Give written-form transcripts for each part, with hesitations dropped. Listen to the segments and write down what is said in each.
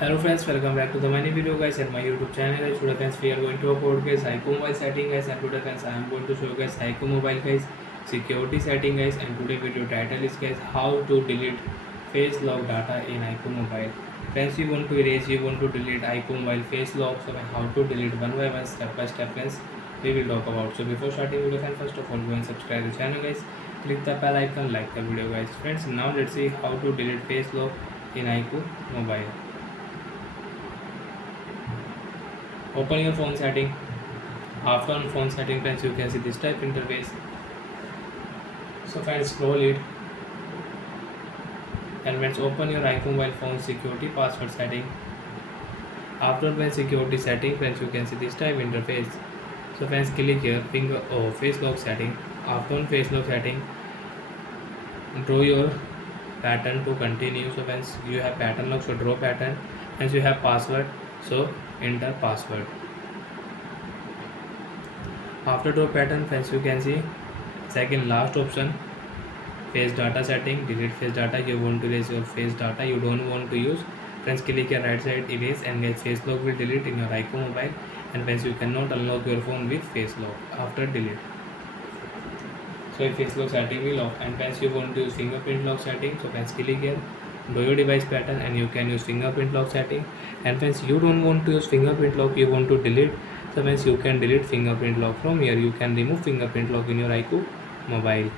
Hello friends, welcome back to the many video guys and my YouTube channel guys. Today friends we are going to upload guys iqoo mobile setting guys, and today friends I am going to show you guys iqoo mobile guys security setting guys, and today video title is guys how to delete face lock data in iqoo mobile. Friends, you want to erase, you want to delete iqoo mobile face lock, so how to delete one by one, step by step friends we will talk about. So before starting video friends, first of all go and subscribe the channel guys, click the bell icon, like the video guys. Friends, now let's see how to delete face lock in iqoo mobile. Open your phone setting. After on phone setting friends, you can see this type interface. So friends, scroll it, and friends open your iqoo mobile phone security password setting. After when security setting friends, you can see this type interface. So friends, click here finger face lock setting. After on face lock setting, draw your pattern to continue. So friends, you have pattern lock, so draw pattern. Friends, you have password, so enter password. After draw pattern friends, you can see second last option, face data setting. Delete face data, you want to erase your face data, you don't want to use. Friends, click here right side erase, and get face lock will delete in your iqoo mobile. And friends, you cannot unlock your phone with face lock after delete. So if face lock setting will off, and friends you want to use fingerprint lock setting, so friends click here, do your device pattern, and you can use fingerprint lock setting. And friends, you don't want to use fingerprint lock, you want to delete, so friends you can delete fingerprint lock from here. You can remove fingerprint lock in your iqoo mobile.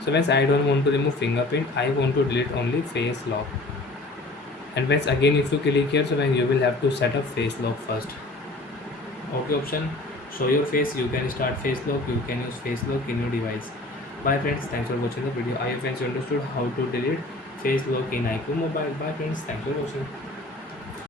So friends, I don't want to remove fingerprint, I want to delete only face lock. And friends, again if you click here, so then you will have to set up face lock first. Okay option, show your face, you can start face lock, you can use face lock in your device. Bye friends, thanks for watching the video. I hope friends you understood how to delete face lock in iqoo mobile. Bye friends, thanks for watching.